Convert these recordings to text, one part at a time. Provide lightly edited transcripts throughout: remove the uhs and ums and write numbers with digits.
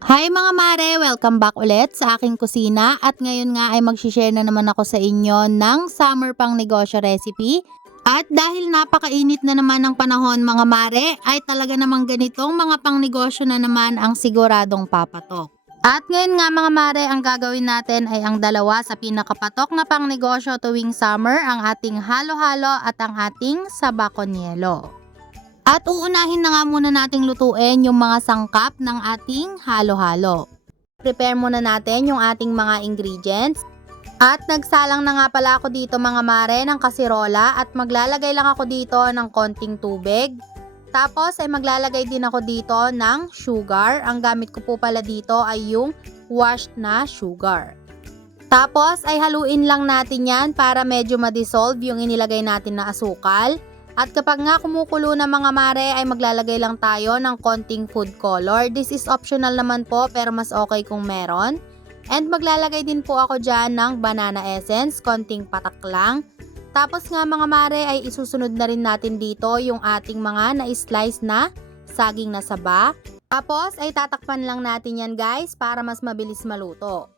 Hi mga mare! Welcome back ulit sa aking kusina at ngayon nga ay mag-share na naman ako sa inyo ng summer pang negosyo recipe. At dahil napakainit na naman ng panahon mga mare, ay talaga namang ganitong mga pang negosyo na naman ang siguradong papatok. At ngayon nga mga mare, ang gagawin natin ay ang dalawa sa pinakapatok na pang negosyo tuwing summer, ang ating halo-halo at ang ating sabakonyelo. At uunahin na nga muna nating lutuin yung mga sangkap ng ating halo-halo. Prepare muna natin yung ating mga ingredients. At nagsalang na nga pala ako dito mga mare ng kasirola at maglalagay lang ako dito ng konting tubig. Tapos ay maglalagay din ako dito ng sugar. Ang gamit ko po pala dito ay yung washed na sugar. Tapos ay haluin lang natin yan para medyo ma-dissolve yung inilagay natin na asukal. At kapag nga kumukulo na mga mare ay maglalagay lang tayo ng konting food color. This is optional naman po pero mas okay kung meron. And maglalagay din po ako dyan ng banana essence, konting patak lang. Tapos nga mga mare ay isusunod na rin natin dito yung ating mga na-slice na saging na saba. Tapos ay tatakpan lang natin yan guys para mas mabilis maluto.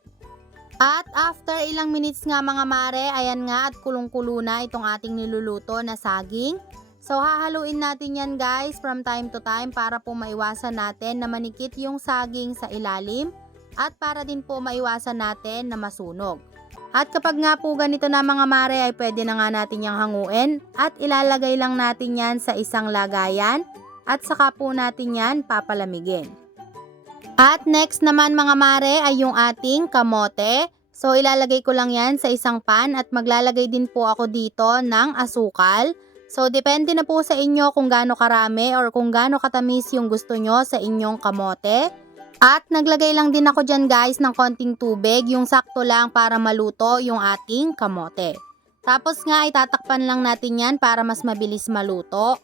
At after ilang minutes nga mga mare, ayan nga at kulong-kulo na itong ating niluluto na saging. So hahaluin natin yan guys from time to time para po maiwasan natin na manikit yung saging sa ilalim at para din po maiwasan natin na masunog. At kapag nga po ganito na mga mare ay pwede na nga natin yung hanguin at ilalagay lang natin yan sa isang lagayan at saka po natin yan papalamigin. At next naman mga mare ay yung ating kamote. So ilalagay ko lang yan sa isang pan at maglalagay din po ako dito ng asukal. So depende na po sa inyo kung gaano karami or kung gaano katamis yung gusto nyo sa inyong kamote. At naglagay lang din ako dyan guys ng konting tubig, yung sakto lang para maluto yung ating kamote. Tapos nga itatakpan lang natin yan para mas mabilis maluto.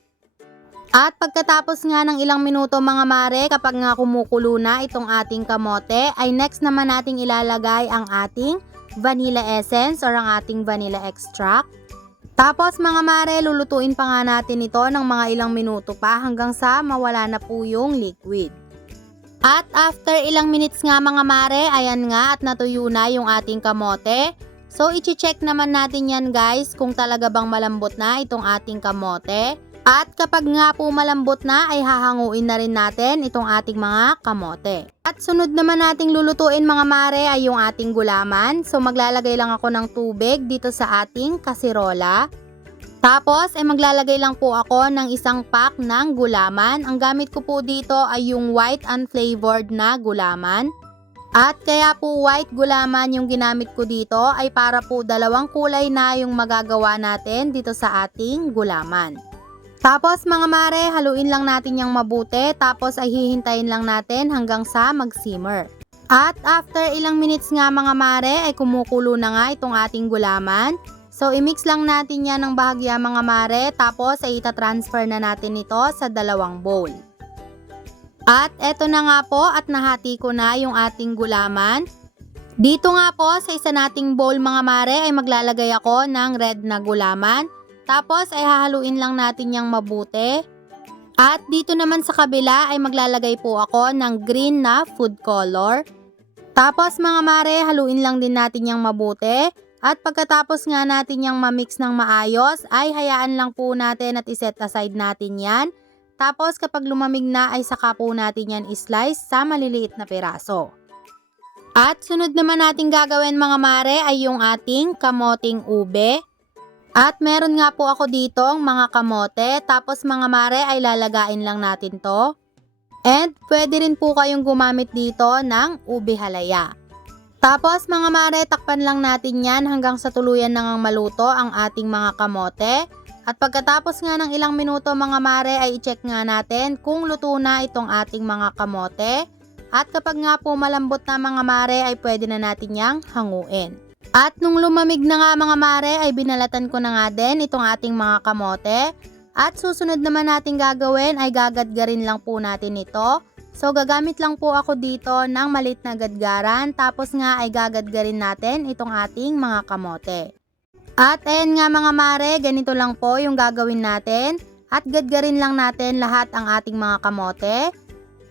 At pagkatapos nga ng ilang minuto mga mare, kapag nga kumukulo na itong ating kamote, ay next naman nating ilalagay ang ating vanilla essence or ang ating vanilla extract. Tapos mga mare, lulutuin pa nga natin ito ng mga ilang minuto pa hanggang sa mawala na po yung liquid. At after ilang minutes nga mga mare, ayan nga at natuyo na yung ating kamote. So iche-check naman natin yan guys kung talaga bang malambot na itong ating kamote. At kapag nga po malambot na ay hahanguin na rin natin itong ating mga kamote. At sunod naman nating lulutuin mga mare ay yung ating gulaman. So maglalagay lang ako ng tubig dito sa ating kasirola. Tapos ay maglalagay lang po ako ng isang pack ng gulaman. Ang gamit ko po dito ay yung white unflavored na gulaman. At kaya po white gulaman yung ginamit ko dito ay para po dalawang kulay na yung magagawa natin dito sa ating gulaman. Tapos mga mare, haluin lang natin yung mabuti tapos ay hihintayin lang natin hanggang sa mag-simmer. At after ilang minutes nga mga mare ay kumukulo na nga itong ating gulaman. So i-mix lang natin yan ng bahagya mga mare tapos ay itatransfer na natin ito sa dalawang bowl. At eto na nga po at nahati ko na yung ating gulaman. Dito nga po sa isa nating bowl mga mare ay maglalagay ako ng red na gulaman. Tapos ay hahaluin lang natin yung mabuti. At dito naman sa kabila ay maglalagay po ako ng green na food color. Tapos mga mare, haluin lang din natin yung mabuti. At pagkatapos nga natin yung mamix ng maayos ay hayaan lang po natin at iset aside natin yan. Tapos kapag lumamig na ay saka po natin yan islice sa maliliit na piraso. At sunod naman natin gagawin mga mare ay yung ating kamoting ube. At meron nga po ako ditong mga kamote, tapos mga mare ay lalagain lang natin to. And pwede rin po kayong gumamit dito ng ube halaya. Tapos mga mare, takpan lang natin yan hanggang sa tuluyan nang maluto ang ating mga kamote. At pagkatapos nga ng ilang minuto mga mare ay i-check nga natin kung luto na itong ating mga kamote. At kapag nga po malambot na mga mare ay pwede na natin yang hanguin. At nung lumamig na nga mga mare ay binalatan ko na nga din itong ating mga kamote. At susunod naman natin gagawin ay gagadgarin lang po natin ito. So gagamit lang po ako dito ng maliit na gadgaran tapos nga ay gagadgarin natin itong ating mga kamote. At ayan nga mga mare, ganito lang po yung gagawin natin. At gadgarin lang natin lahat ang ating mga kamote.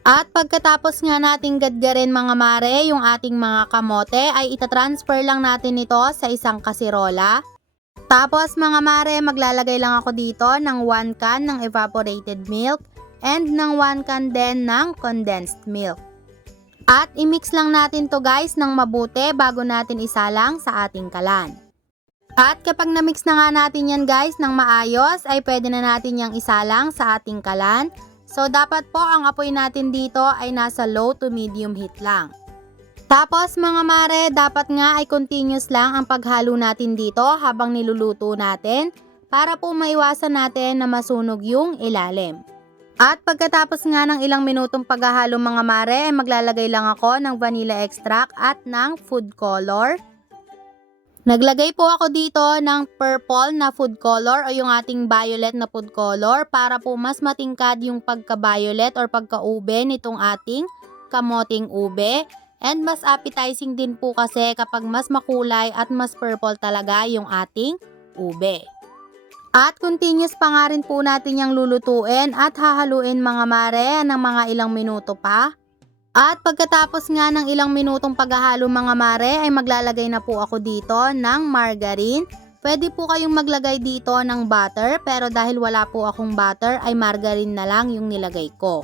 At pagkatapos nga nating gadgarin mga mare yung ating mga kamote ay itatransfer lang natin ito sa isang kasirola. Tapos mga mare, maglalagay lang ako dito ng 1 can ng evaporated milk and ng 1 can din ng condensed milk. At i-mix lang natin to guys ng mabuti bago natin isalang sa ating kalan. At kapag na-mix na nga natin yan guys ng maayos ay pwede na natin yang isalang sa ating kalan. So dapat po ang apoy natin dito ay nasa low to medium heat lang. Tapos mga mare, dapat nga ay continuous lang ang paghalo natin dito habang niluluto natin para po maiwasan natin na masunog yung ilalim. At pagkatapos nga ng ilang minutong paghahalo mga mare, ay maglalagay lang ako ng vanilla extract at ng food color. Naglagay po ako dito ng purple na food color o yung ating violet na food color para po mas matingkad yung pagka-violet or pagka-ube nitong ating kamoting ube. And mas appetizing din po kasi kapag mas makulay at mas purple talaga yung ating ube. At continuous pa nga rin po natin yung lulutuin at hahaluin mga mare ng mga ilang minuto pa. At pagkatapos nga ng ilang minutong paghahalo mga mare ay maglalagay na po ako dito ng margarine. Pwede po kayong maglagay dito ng butter pero dahil wala po akong butter ay margarine na lang yung nilagay ko.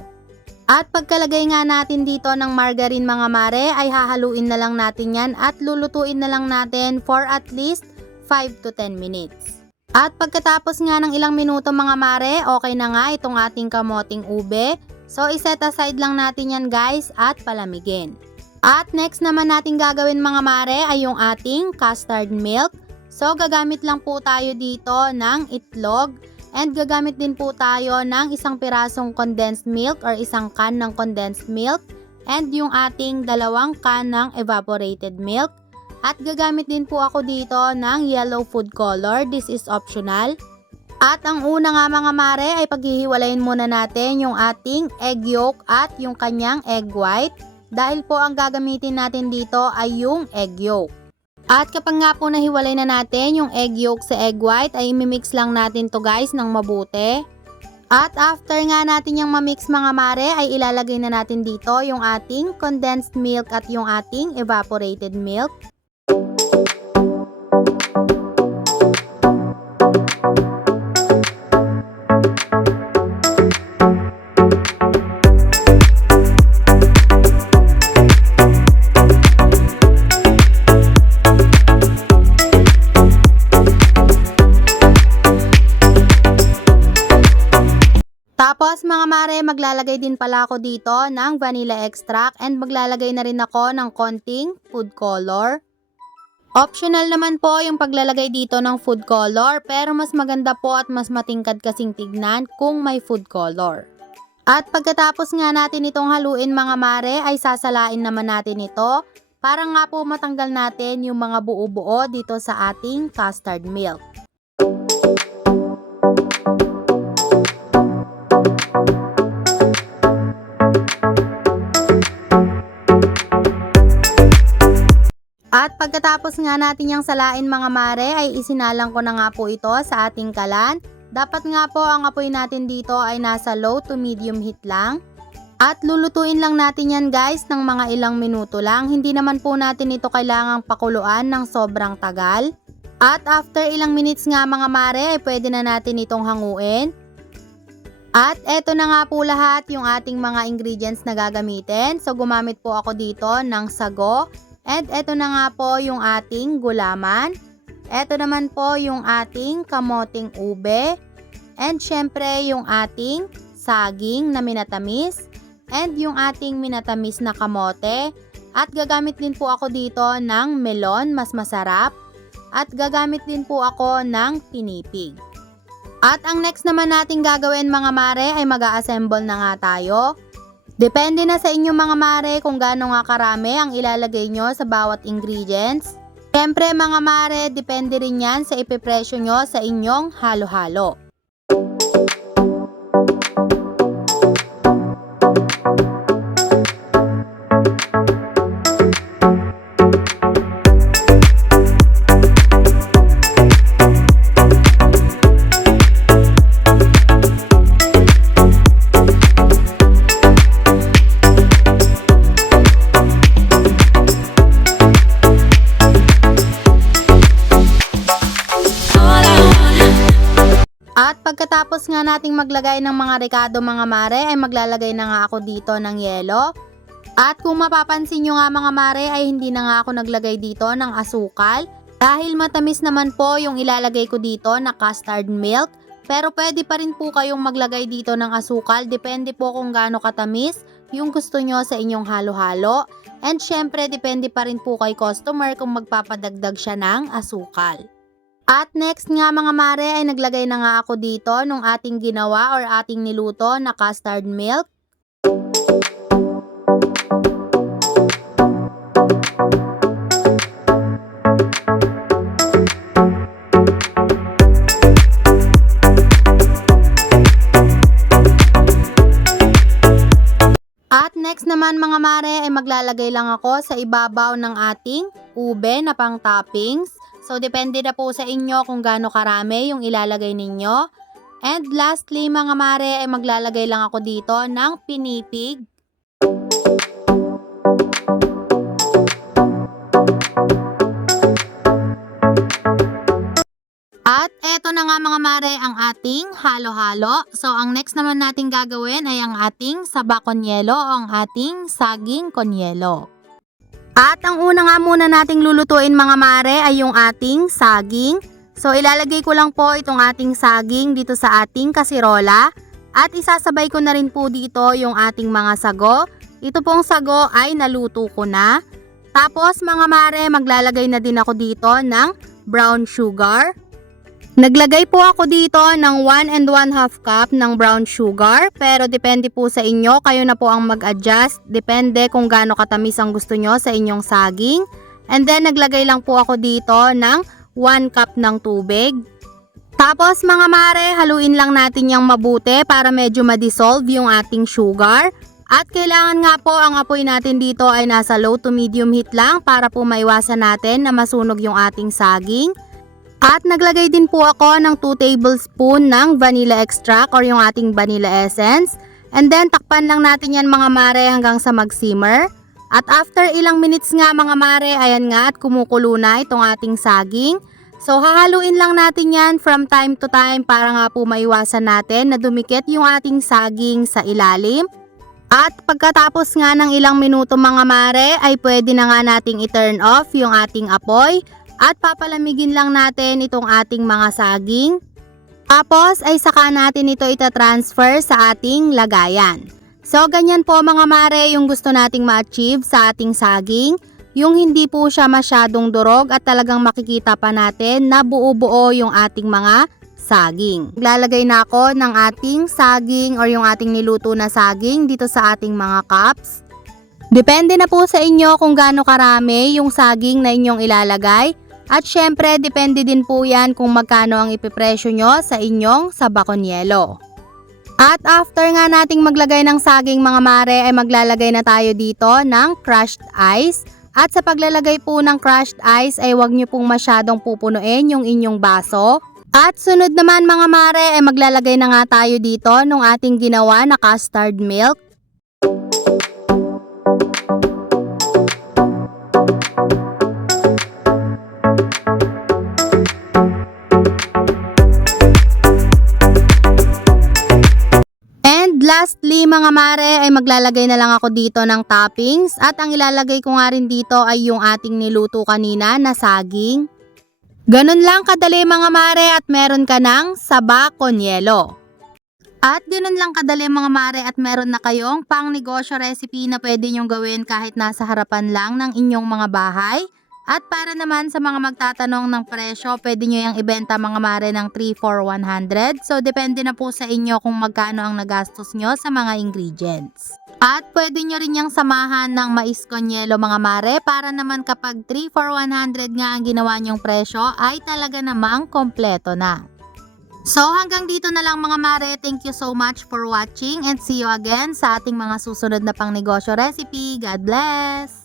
At pagkalagay nga natin dito ng margarine mga mare ay hahaluin na lang natin yan at lulutuin na lang natin for at least 5 to 10 minutes. At pagkatapos nga ng ilang minuto mga mare, okay na nga itong ating kamoting ube. So iset aside lang natin yan guys at palamigin. At next naman natin gagawin mga mare ay yung ating custard milk. So gagamit lang po tayo dito ng itlog. And gagamit din po tayo ng isang pirasong condensed milk or isang can ng condensed milk. And yung ating 2 can ng evaporated milk. At gagamit din po ako dito ng yellow food color. This is optional. At ang una nga mga mare ay paghihiwalayin muna natin yung ating egg yolk at yung kanyang egg white. Dahil po ang gagamitin natin dito ay yung egg yolk. At kapag nga po nahiwalay na natin yung egg yolk sa egg white ay imimix lang natin to guys ng mabuti. At after nga natin yung mamix mga mare ay ilalagay na natin dito yung ating condensed milk at yung ating evaporated milk. Tapos mga mare, maglalagay din pala ako dito ng vanilla extract and maglalagay na rin ako ng konting food color. Optional naman po yung paglalagay dito ng food color pero mas maganda po at mas matingkad kasing tignan kung may food color. At pagkatapos nga natin itong haluin mga mare ay sasalain naman natin ito para nga po matanggal natin yung mga buo-buo dito sa ating custard milk. At pagkatapos nga natin yung salain mga mare ay isinalang ko na nga po ito sa ating kalan. Dapat nga po ang apoy natin dito ay nasa low to medium heat lang. At lulutuin lang natin yan guys ng mga ilang minuto lang. Hindi naman po natin ito kailangang pakuluan ng sobrang tagal. At after ilang minutes nga mga mare ay pwede na natin itong hanguin. At eto na nga po lahat yung ating mga ingredients na gagamitin. So gumamit po ako dito ng sago. And eto na nga po yung ating gulaman. Eto naman po yung ating kamoting ube. And syempre yung ating saging na minatamis. And yung ating minatamis na kamote. At gagamit din po ako dito ng melon, mas masarap. At gagamit din po ako ng pinipig. At ang next naman natin gagawin mga mare ay mag-a-assemble na nga tayo. Depende na sa inyo mga mare kung gaano nga karami ang ilalagay nyo sa bawat ingredients. Siyempre mga mare, depende rin yan sa ipipresyo nyo sa inyong halo-halo. pagkatapos nga nating maglagay ng mga rekado mga mare ay maglalagay na nga ako dito ng yelo. At kung mapapansin nyo nga mga mare ay hindi na nga ako naglagay dito ng asukal. Dahil matamis naman po yung ilalagay ko dito na custard milk. Pero pwede pa rin po kayong maglagay dito ng asukal. Depende po kung gaano katamis yung gusto nyo sa inyong halo-halo. And syempre depende pa rin po kay customer kung magpapadagdag siya ng asukal. At next nga mga mare ay naglagay na nga ako dito nung ating ginawa or ating niluto na custard milk. At next naman mga mare ay maglalagay lang ako sa ibabaw ng ating ube na pang toppings. So, depende na po sa inyo kung gaano karami yung ilalagay ninyo. And lastly, mga mare, ay maglalagay lang ako dito ng pinipig. At eto na nga mga mare ang ating halo-halo. So, ang next naman natin gagawin ay ang ating saba con yelo o ang ating saging con yelo. At ang una nga muna nating lulutuin mga mare ay yung ating saging. So ilalagay ko lang po itong ating saging dito sa ating kasirola. At isasabay ko na rin po dito yung ating mga sago. Ito pong sago ay naluto ko na. Tapos mga mare maglalagay na din ako dito ng brown sugar. Naglagay po ako dito ng 1 1/2 cup ng brown sugar, pero depende po sa inyo, kayo na po ang mag-adjust, depende kung gaano katamis ang gusto nyo sa inyong saging. And then naglagay lang po ako dito ng 1 cup ng tubig. Tapos mga mare, haluin lang natin yung mabuti para medyo ma-dissolve yung ating sugar. At kailangan nga po ang apoy natin dito ay nasa low to medium heat lang para po maiwasan natin na masunog yung ating saging. At naglagay din po ako ng 2 tablespoon ng vanilla extract or yung ating vanilla essence. And then takpan lang natin yan mga mare hanggang sa mag-simmer. At after ilang minutes nga mga mare, ayan nga at kumukulo na itong ating saging. So hahaluin lang natin yan from time to time para nga po maiwasan natin na dumikit yung ating saging sa ilalim. At pagkatapos nga ng ilang minuto mga mare ay pwede na nga nating i-turn off yung ating apoy. At papalamigin lang natin itong ating mga saging. Tapos ay saka natin ito itatransfer sa ating lagayan. So ganyan po mga mare yung gusto nating ma-achieve sa ating saging. Yung hindi po siya masyadong durog at talagang makikita pa natin na buo-buo yung ating mga saging. Maglalagay na ako ng ating saging or yung ating niluto na saging dito sa ating mga cups. Depende na po sa inyo kung gaano karami yung saging na inyong ilalagay. At syempre, depende din po yan kung magkano ang ipipresyo nyo sa inyong saba con yelo. At after nga nating maglagay ng saging mga mare ay maglalagay na tayo dito ng crushed ice. At sa paglalagay po ng crushed ice ay huwag nyo pong masyadong pupunuin yung inyong baso. At sunod naman mga mare ay maglalagay na nga tayo dito nung ating ginawa na custard milk. Lastly mga mare ay maglalagay na lang ako dito ng toppings at ang ilalagay ko nga rin dito ay yung ating niluto kanina na saging. Ganun lang kadali mga mare at meron ka ng saba con yelo. At ganun lang kadali mga mare at meron na kayong pang negosyo recipe na pwede nyong gawin kahit nasa harapan lang ng inyong mga bahay. At para naman sa mga magtatanong ng presyo, pwede nyo yung ibenta mga mare ng 3 for 100. So, depende na po sa inyo kung magkano ang nagastos nyo sa mga ingredients. At pwede nyo rin yung samahan ng mais con yelo mga mare para naman kapag 3 for 100 nga ang ginawa nyong presyo ay talaga namang kompleto na. So, hanggang dito na lang mga mare. Thank you so much for watching and see you again sa ating mga susunod na pang negosyo recipe. God bless!